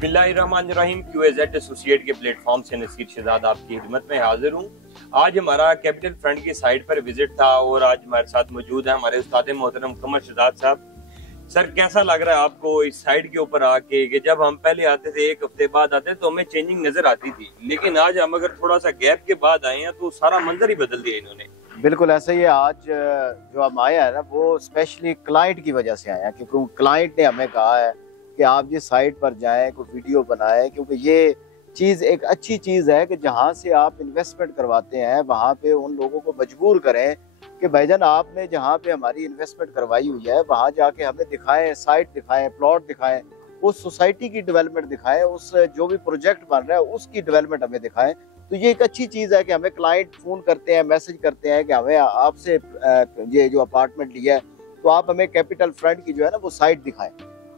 बिस्मिल्लाहिर्रहमानिर्रहीम। QAZ associate के platform से नसीर शहजाद आपकी खिदमत में हाजिर हूँ। आज हमारा कैपिटल फ्रंट की साइट पर विजिट था और आज हमारे साथ मौजूद है हमारे उस्ताद मोहतरम कमर शहजाद साहब। सर, कैसा लग रहा है आपको इस साइट के ऊपर आके कि जब हम पहले आते थे एक हफ्ते बाद आते तो हमें चेंजिंग नजर आती थी, लेकिन आज हम अगर थोड़ा सा गैप के बाद आए हैं तो सारा मंजर ही बदल दिया इन्होंने। बिल्कुल ऐसा ही है। आज जो हम आए हैं ना वो स्पेशली क्लाइंट की वजह से आए हैं, क्योंकि क्लाइंट ने हमें कहा है कि आप जिस साइट पर जाएं, कोई वीडियो बनाएं, क्योंकि ये चीज़ एक अच्छी चीज़ है कि जहां से आप इन्वेस्टमेंट करवाते हैं वहां पे उन लोगों को मजबूर करें कि भाईजान आपने जहां पे हमारी इन्वेस्टमेंट करवाई हुई है वहां जाके हमें दिखाएं, साइट दिखाएं, प्लॉट दिखाएं, उस सोसाइटी की डेवलपमेंट दिखाएं, उस जो भी प्रोजेक्ट बन रहा है उसकी डेवलपमेंट हमें दिखाएं। तो ये एक अच्छी चीज़ है कि हमें क्लाइंट फ़ोन करते हैं, मैसेज करते हैं कि हमें आपसे ये जो अपार्टमेंट लिया है तो आप हमें कैपिटल फ्रंट की जो है ना वो साइट दिखाएं।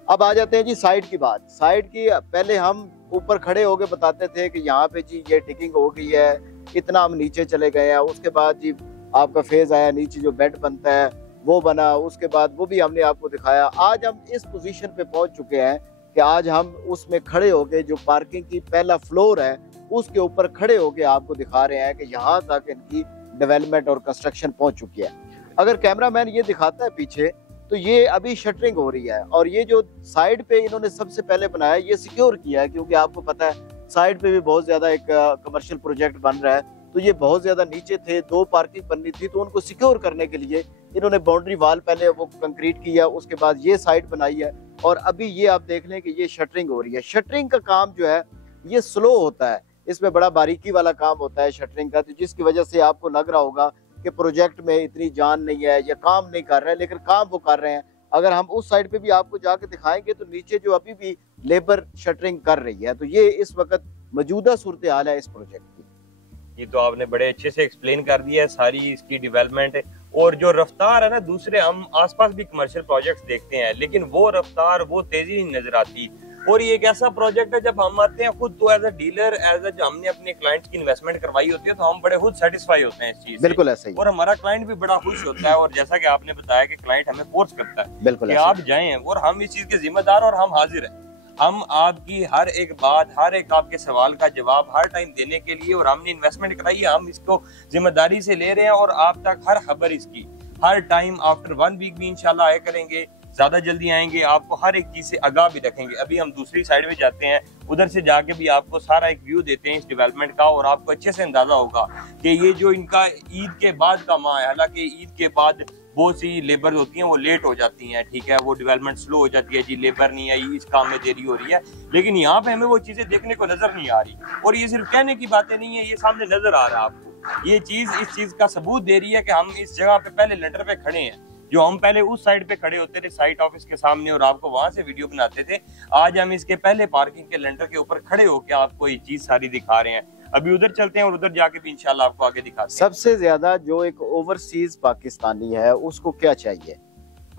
अब आ जाते हैं जी साइट की बात। साइट की पहले हम ऊपर खड़े होके बताते थे कि यहाँ पे जी ये टिकिंग हो गई है, इतना हम नीचे चले गए हैं, उसके बाद जी आपका फेज आया, नीचे जो बेड बनता है वो बना, उसके बाद वो भी हमने आपको दिखाया। आज हम इस पोजीशन पे पहुंच चुके हैं कि आज हम उसमें खड़े होके जो पार्किंग की पहला फ्लोर है उसके ऊपर खड़े होके आपको दिखा रहे हैं कि यहाँ तक इनकी डेवलपमेंट और कंस्ट्रक्शन पहुंच चुकी है। अगर कैमरामैन ये दिखाता है पीछे तो ये अभी शटरिंग हो रही है, और ये जो साइड पे इन्होंने सबसे पहले बनाया ये सिक्योर किया है, क्योंकि आपको पता है साइड पे भी बहुत ज्यादा एक कमर्शियल प्रोजेक्ट बन रहा है तो ये बहुत ज्यादा नीचे थे, 2 पार्किंग बननी थी, तो उनको सिक्योर करने के लिए इन्होंने बाउंड्री वाल पहले वो कंक्रीट किया, उसके बाद ये साइड बनाई है, और अभी ये आप देख लें कि ये शटरिंग हो रही है। शटरिंग का काम जो है ये स्लो होता है, इसमें बड़ा बारीकी वाला काम होता है शटरिंग का, तो जिसकी वजह से आपको लग रहा होगा कि प्रोजेक्ट में इतनी जान नहीं है या काम नहीं कर रहे हैं, लेकिन काम वो कर रहे हैं। अगर हम उस साइड पे भी आपको जाके दिखाएंगे तो नीचे जो अभी भी लेबर शटरिंग कर रही है, तो ये इस वक्त मौजूदा सूरत हाल है इस प्रोजेक्ट की। ये तो आपने बड़े अच्छे से एक्सप्लेन कर दिया है सारी इसकी डेवलपमेंट, और जो रफ्तार है ना, दूसरे हम आसपास भी कमर्शियल प्रोजेक्ट्स देखते हैं लेकिन वो रफ्तार वो तेजी नहीं नजर आती। और ये एक ऐसा प्रोजेक्ट है जब हम आते हैं खुद तो as a dealer, as a हमने अपने क्लाइंट्स की इन्वेस्टमेंट करवाई होती है तो हम बड़े खुद सेटिस्फाई होते हैं इस चीज से। बिल्कुल ऐसा ही, और हमारा क्लाइंट भी बड़ा खुश होता है, और जैसा कि आपने बताया कि क्लाइंट हमें फोर्स करता है बिल्कुल कि आप जाएं, और हम इस चीज के जिम्मेदार और हम हाजिर हैं। हम आपकी हर एक बात, हर एक आपके सवाल का जवाब हर टाइम देने के लिए, और हमने इन्वेस्टमेंट कराई है, हम इसको जिम्मेदारी से ले रहे हैं, और आप तक हर खबर इसकी हर टाइम आफ्टर 1 वीक भी इंशाल्लाह आया करेंगे, ज्यादा जल्दी आएंगे, आपको हर एक चीज से आगाह भी रखेंगे। अभी हम दूसरी साइड में जाते हैं, उधर से जाके भी आपको सारा एक व्यू देते हैं इस डेवलपमेंट का, और आपको अच्छे से अंदाजा होगा कि ये जो इनका ईद के बाद का माह है, हालांकि ईद के बाद बहुत सी लेबर होती हैं वो लेट हो जाती हैं, ठीक है, वो डेवलपमेंट स्लो हो जाती है, जी लेबर नहीं है, इस काम में देरी हो रही है, लेकिन यहाँ पे हमें वो चीजें देखने को नजर नहीं आ रही। और ये सिर्फ कहने की बातें नहीं है, ये सामने नजर आ रहा है आपको। ये चीज इस चीज का सबूत दे रही है कि हम इस जगह पे पहले लेंटर पे खड़े हैं, जो हम पहले उस साइड पे खड़े होते थे साइट ऑफिस के सामने और आपको वहां से वीडियो बनाते थे, आज हम इसके पहले पार्किंग के लेंटर के ऊपर खड़े होकर आपको ये चीज सारी दिखा रहे हैं। अभी उधर चलते हैं और उधर जाके भी इंशाल्लाह आपको आगे दिखाते हैं। सबसे ज्यादा जो एक ओवरसीज पाकिस्तानी है उसको क्या चाहिए,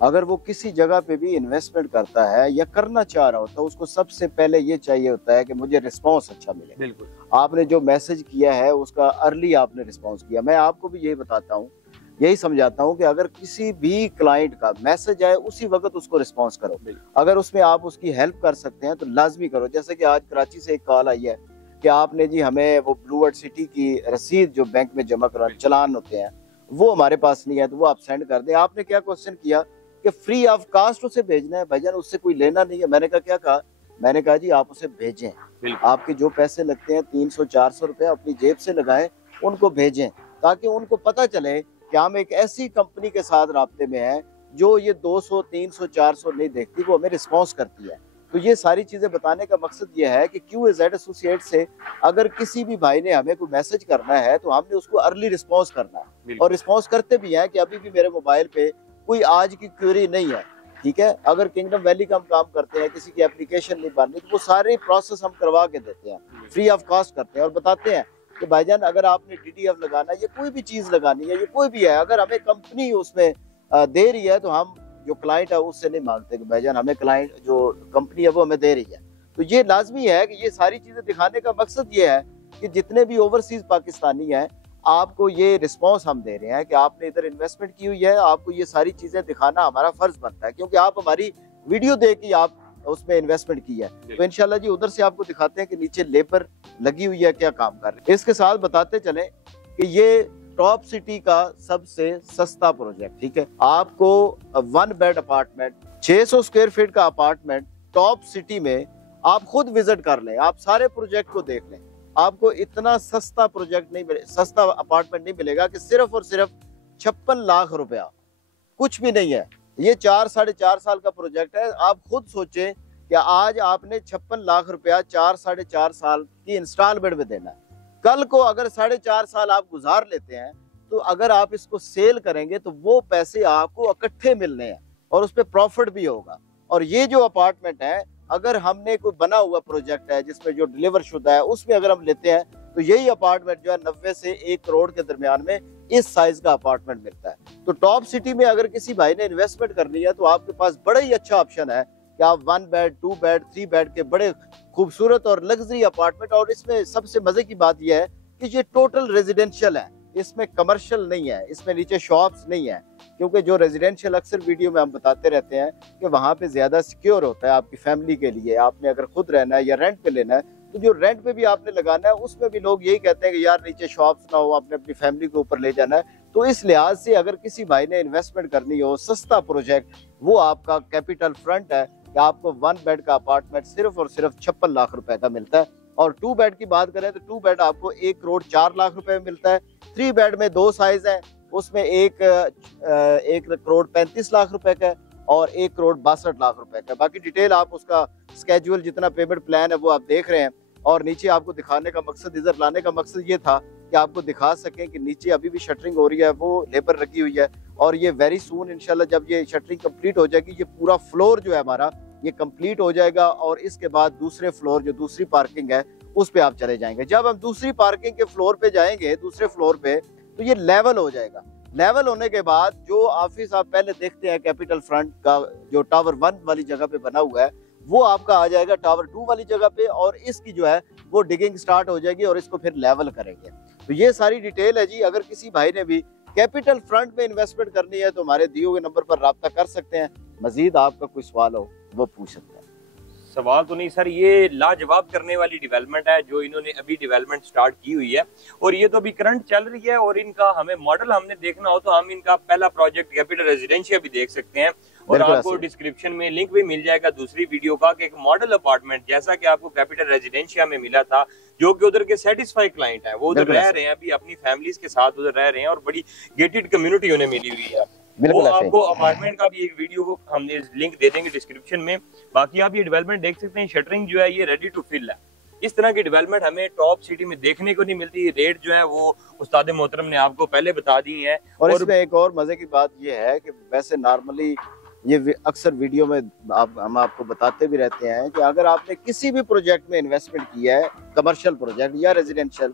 अगर वो किसी जगह पे भी इन्वेस्टमेंट करता है या करना चाह रहा होता है, उसको सबसे पहले ये चाहिए होता है कि मुझे रिस्पांस अच्छा मिले। बिल्कुल, आपने जो मैसेज किया है उसका अर्ली आपने रिस्पांस किया। मैं आपको भी यही बताता हूँ, यही समझाता हूँ कि अगर किसी भी क्लाइंट का मैसेज आए उसी वक्त उसको रिस्पांस करो। अगर उसमें आप उसकी हेल्प कर सकते हैं तो लाजमी करो। जैसे कि आज कराची से एक कॉल आई है कि आपने जी हमें वो ब्लू वर्ल्ड सिटी की रसीद जो बैंक में जमा करा चलान होते हैं वो हमारे पास नहीं है, तो वो आप सेंड कर दें। आपने क्या क्वेश्चन किया कि फ्री ऑफ कास्ट उसे भेजना है, भाईजान उससे कोई लेना नहीं है। मैंने कहा क्या कहा, मैंने कहा जी आप उसे भेजें, आपके जो पैसे लगते हैं 300-400 रुपए अपनी जेब से लगाएं, उनको भेजें, ताकि उनको पता चले कि हम एक ऐसी कंपनी के साथ राब्ते में हैं जो ये 200, 300, 400 नहीं देखती, वो हमें रिस्पॉन्स करती है। तो ये सारी चीजें बताने का मकसद ये है कि QAZ एसोसिएट से अगर किसी भी भाई ने हमें कोई मैसेज करना है तो हमने उसको अर्ली रिस्पॉन्स करना है, और रिस्पॉन्स करते भी हैं कि अभी भी मेरे मोबाइल पे कोई आज की क्वेरी नहीं है, ठीक है। अगर किंगडम वैली का हम काम करते हैं, किसी की एप्लीकेशन नहीं बन रही, तो वो सारे प्रोसेस हम करवा के देते हैं, फ्री ऑफ कॉस्ट करते हैं, और बताते हैं कि भाईजान अगर आपने DDF लगाना है या कोई भी चीज लगानी है, ये कोई भी है, अगर हमें कंपनी उसमें दे रही है तो हम जो क्लाइंट है उससे नहीं मांगते कि भाईजान हमें क्लाइंट जो कंपनी है वो हमें दे रही है। तो ये लाजमी है कि ये सारी चीजें दिखाने का मकसद ये है कि जितने भी ओवरसीज पाकिस्तानी हैं आपको ये रिस्पॉन्स हम दे रहे हैं कि आपने इधर इन्वेस्टमेंट की हुई है, आपको ये सारी चीजें दिखाना हमारा फर्ज बनता है, क्योंकि आप हमारी वीडियो देख के आप उसमें इन्वेस्टमेंट की है। तो इंशाल्लाह जी उधर से आपको दिखाते हैं कि नीचे लेबर लगी हुई है, क्या काम कर रही है। इसके साथ बताते चले कि ये टॉप सिटी का सबसे सस्ता प्रोजेक्ट, ठीक है। आपको 1 बेड अपार्टमेंट 600 स्क्वायर फीट का अपार्टमेंट टॉप सिटी में आप खुद विजिट कर लें, आप सारे प्रोजेक्ट को देख लें, आपको इतना सस्ता प्रोजेक्ट नहीं मिले, सस्ता अपार्टमेंट नहीं मिलेगा कि सिर्फ और सिर्फ 56 लाख रुपया, कुछ भी नहीं है। ये 4-4.5 साल का प्रोजेक्ट है। आप खुद सोचें कि आज आपने 56 लाख रुपया 4-4.5 साल की इंस्टॉलमेंट में देना है। कल को अगर 4.5 साल आप गुजार लेते हैं तो अगर आप इसको सेल करेंगे तो वो पैसे आपको इकट्ठे मिलने हैं और उस पर प्रॉफिट भी होगा। और ये जो अपार्टमेंट है, अगर हमने कोई बना हुआ प्रोजेक्ट है जिसमें जो डिलीवर शुदा है उसमें अगर हम लेते हैं तो यही अपार्टमेंट जो है 90 से 1 करोड़ के दरमियान में इस साइज का अपार्टमेंट मिलता है। तो टॉप सिटी में अगर किसी भाई ने इन्वेस्टमेंट करनी है तो आपके पास बड़ा ही अच्छा ऑप्शन है कि आप 1 बेड 2 बेड 3 बेड के बड़े खूबसूरत और लग्जरी अपार्टमेंट, और इसमें सबसे मजे की बात यह है कि ये टोटल रेजिडेंशियल है, इसमें कमर्शियल नहीं है, इसमें नीचे शॉप्स नहीं है। क्योंकि जो रेजिडेंशियल अक्सर वीडियो में हम बताते रहते हैं कि वहाँ पे ज्यादा सिक्योर होता है आपकी फैमिली के लिए। आपने अगर खुद रहना है या रेंट पे लेना है तो जो रेंट पे भी आपने लगाना है उसमें भी लोग यही कहते हैं कि यार नीचे शॉप्स ना हो, आपने अपनी फैमिली के ऊपर ले जाना है। तो इस लिहाज से अगर किसी भाई ने इन्वेस्टमेंट करनी हो सस्ता प्रोजेक्ट, वो आपका कैपिटल फ्रंट है कि आपको 1 बेड का अपार्टमेंट सिर्फ और सिर्फ 56 लाख रुपए का मिलता है। और 2 बेड की बात करें तो 2 बेड आपको 1 करोड़ 4 लाख रुपए में मिलता है। 3 बेड में 2 साइज है, उसमें 1 करोड़ 35 लाख रुपए का और 1 करोड़ 62 लाख रुपए का। बाकी डिटेल आप उसका स्केड्यूल जितना पेमेंट प्लान है वो आप देख रहे हैं। और नीचे आपको दिखाने का मकसद, इधर लाने का मकसद ये था कि आपको दिखा सकें कि नीचे अभी भी शटरिंग हो रही है, वो लेबर रखी हुई है। और ये वेरी सून इंशाल्लाह जब ये शटरिंग कंप्लीट हो जाएगी, ये पूरा फ्लोर जो है हमारा ये कंप्लीट हो जाएगा। और इसके बाद दूसरे फ्लोर जो दूसरी पार्किंग है उस पे आप चले जाएंगे। जब हम दूसरी पार्किंग के फ्लोर पे जाएंगे, दूसरे फ्लोर पे, तो ये लेवल हो जाएगा। लेवल होने के बाद जो ऑफिस आप पहले देखते हैं कैपिटल फ्रंट का जो टावर 1 वाली जगह पे बना हुआ है, वो आपका आ जाएगा टावर 2 वाली जगह पे। और इसकी जो है वो डिगिंग स्टार्ट हो जाएगी और इसको फिर लेवल करेंगे। तो ये सारी डिटेल है जी। अगर किसी भाई ने भी कैपिटल फ्रंट में इन्वेस्टमेंट करनी है तो हमारे दिए हुए नंबर पर राब्ता कर सकते हैं। मजीद आपका कोई सवाल हो वो पूछ सकते हैं। सवाल तो नहीं सर, ये लाजवाब करने वाली डेवलपमेंट है जो इन्होंने अभी डेवलपमेंट स्टार्ट की हुई है और ये तो अभी करंट चल रही है। और इनका हमें मॉडल हमने देखना हो तो हम इनका पहला प्रोजेक्ट कैपिटल रेजिडेंशिया भी देख सकते हैं। और आपको डिस्क्रिप्शन में लिंक भी मिल जाएगा दूसरी वीडियो का कि एक मॉडल अपार्टमेंट जैसा कि आपको कैपिटल रेजिडेंशिया में मिला था, जो कि उधर के सेटिस्फाई क्लाइंट है, वो उधर रह रहे हैं अभी अपनी फैमिलीज के साथ उधर रह रहे हैं और बड़ी गेटेड कम्युनिटी उन्हें मिली हुई है। वो आपको अपार्टमेंट का भी एक वीडियो को हमने लिंक दे देंगे डिस्क्रिप्शन में। बाकी आप ये डेवलपमेंट देख सकते हैं। शटरिंग जो है ये रेडी टू फिल है। इस तरह की डेवलपमेंट हमें टॉप सिटी में देखने को नहीं मिलती। रेट जो है वो उस्ताद मोहतरम ने आपको पहले बता दी है। और इसमें एक और मजे की बात ये है कि वैसे नॉर्मली ये अक्सर वीडियो में हम आपको बताते भी रहते हैं कि अगर आपने किसी भी प्रोजेक्ट में इन्वेस्टमेंट किया है, कमर्शियल प्रोजेक्ट या रेजिडेंशियल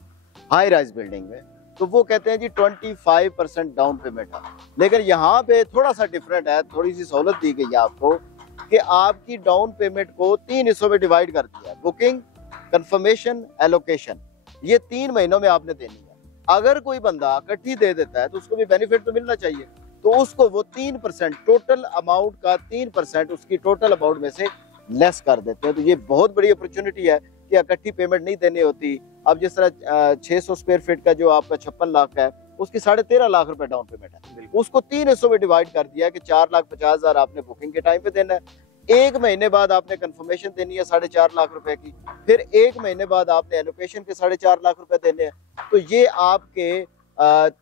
हाई राइज बिल्डिंग में, तो वो कहते हैं जी 25% डाउन पेमेंट है। लेकिन यहाँ पे थोड़ा सा डिफरेंट है, थोड़ी सी सहूलत दी गई है आपको कि आपकी डाउन पेमेंट को 3 हिस्सों में डिवाइड कर दिया है। बुकिंग, कंफर्मेशन, एलोकेशन, ये 3 महीनों में आपने देनी है। अगर कोई बंदा इकट्ठी दे देता है तो उसको भी बेनिफिट तो मिलना चाहिए, तो उसको वो 3% टोटल अमाउंट का 3% उसकी टोटल अमाउंट में से लेस कर देते हैं। तो ये बहुत बड़ी अपॉर्चुनिटी है कि इकट्ठी पेमेंट नहीं देनी होती। अब जिस तरह 600 स्क्वायर फीट का जो आपका 56 लाख है उसकी 13.5 लाख रुपए डाउन पेमेंट है, उसको 3 हिस्सों में डिवाइड कर दिया है कि 4,50,000 आपने बुकिंग के टाइम पे देना है, 1 महीने बाद आपने कंफर्मेशन देनी है 4.5 लाख रुपए की, फिर 1 महीने बाद आपने एलोकेशन के 4.5 लाख रुपए देने हैं। तो ये आपके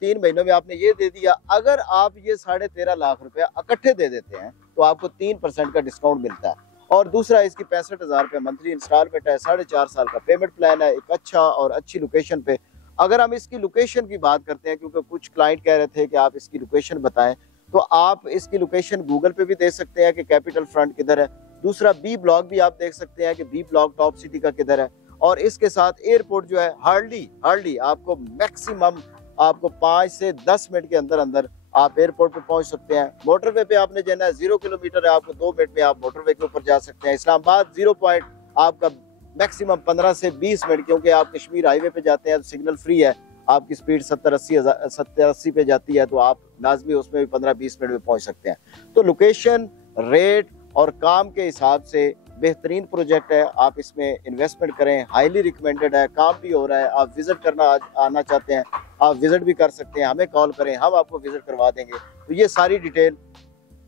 3 महीनों में आपने ये दे दिया। अगर आप ये 13.5 लाख रुपए इकट्ठे दे देते हैं तो आपको 3% का डिस्काउंट मिलता है। और दूसरा इसकी 65,000 रुपए मंथली इंस्टॉलमेंट है, 4.5 साल का पेमेंट प्लान है, एक अच्छा और अच्छी लोकेशन पे। अगर हम इसकी लोकेशन की बात करते हैं, क्योंकि कुछ क्लाइंट कह रहे थे कि आप इसकी लोकेशन बताएं, तो आप इसकी लोकेशन गूगल पे भी देख सकते हैं कि कैपिटल फ्रंट किधर है। दूसरा बी ब्लॉक भी आप देख सकते हैं कि बी ब्लॉक टॉप सिटी का किधर है। और इसके साथ एयरपोर्ट जो है हार्डली आपको मैक्सिमम आपको 5 से 10 मिनट के अंदर अंदर आप एयरपोर्ट पे पहुंच सकते हैं। मोटरवे पे आपने जाना है 0 किलोमीटर है, आपको 2 मिनट में आप मोटरवे के ऊपर जा सकते हैं। इस्लामाबाद 0 पॉइंट आपका मैक्सिमम 15 से 20 मिनट, क्योंकि आप कश्मीर हाईवे पे जाते हैं तो सिग्नल फ्री है, आपकी स्पीड 70-80 पे जाती है, तो आप लाजमी उसमें भी 15-20 मिनट में पहुंच सकते हैं। तो लोकेशन, रेट और काम के हिसाब से बेहतरीन प्रोजेक्ट है, आप इसमें इन्वेस्टमेंट करें, हाईली रिकमेंडेड है, काम भी हो रहा है। आप विजिट करना आना चाहते हैं, आप विजिट भी कर सकते हैं, हमें कॉल करें, हम आपको विजिट करवा देंगे। तो ये सारी डिटेल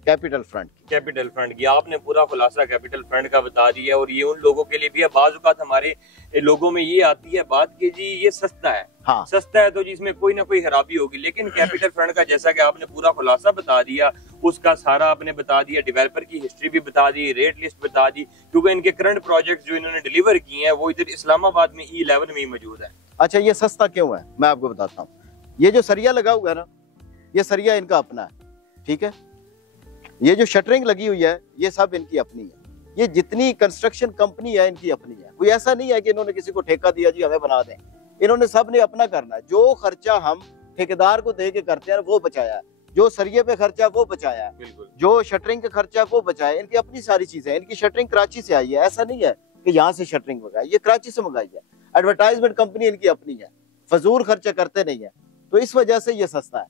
कैपिटल फ्रंट की आपने पूरा खुलासा कैपिटल फ्रंट का बता दिया। और ये उन लोगों के लिए भी है, बाज़ औक़ात हमारे लोगों में ये आती है बात कि जी ये सस्ता है, हाँ सस्ता है तो जी इसमें कोई ना कोई खराबी होगी। लेकिन कैपिटल फ्रंट का जैसा कि आपने पूरा खुलासा बता दिया, उसका सारा आपने बता दिया, डेवलपर की हिस्ट्री भी बता दी, रेट लिस्ट बता दी, क्योंकि इनके करंट प्रोजेक्ट जो इन्होंने डिलीवर किए हैं वो इधर इस्लामाबाद में E11 में ही मौजूद है। अच्छा, ये सस्ता क्यों है मैं आपको बताता हूँ। ये जो सरिया लगा हुआ है ना, ये सरिया इनका अपना है, ठीक है। ये जो शटरिंग लगी हुई है ये सब इनकी अपनी है। ये जितनी कंस्ट्रक्शन कंपनी है इनकी अपनी है। कोई ऐसा नहीं है कि इन्होंने किसी को ठेका दिया जी हमें बना दें। इन्होंने सब ने अपना करना है। जो खर्चा हम ठेकेदार को दे के करते हैं वो बचाया है, जो सरिये पे खर्चा वो बचाया है, जो शटरिंग का खर्चा वो बचाया है। इनकी अपनी सारी चीजें। इनकी शटरिंग कराची से आई है, ऐसा नहीं है कि यहाँ से शटरिंग मंगाई, ये कराची से मंगाई है। एडवर्टाइजमेंट कंपनी इनकी अपनी है, फजूल खर्चा करते नहीं है, तो इस वजह से ये सस्ता है,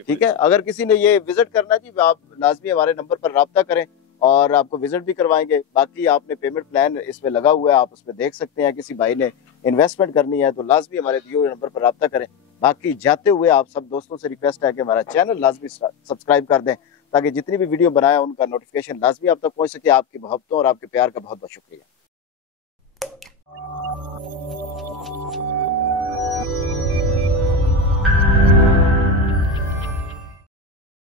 ठीक है। अगर किसी ने ये विजिट करना जी, आप लाजमी हमारे नंबर पर राब्ता करें और आपको विजिट भी करवाएंगे। बाकी आपने पेमेंट प्लान इसमें लगा हुआ है, आप उसमें देख सकते हैं। किसी भाई ने इन्वेस्टमेंट करनी है तो लाजमी हमारे दिए हुए नंबर पर राब्ता करें। बाकी जाते हुए आप सब दोस्तों से रिक्वेस्ट है कि हमारा चैनल लाजमी सब्सक्राइब कर दें, ताकि जितनी भी वीडियो बनाए उनका नोटिफिकेशन लाजमी आप तक पहुंच सके। आपकी मोहब्बतों और आपके प्यार का बहुत बहुत शुक्रिया।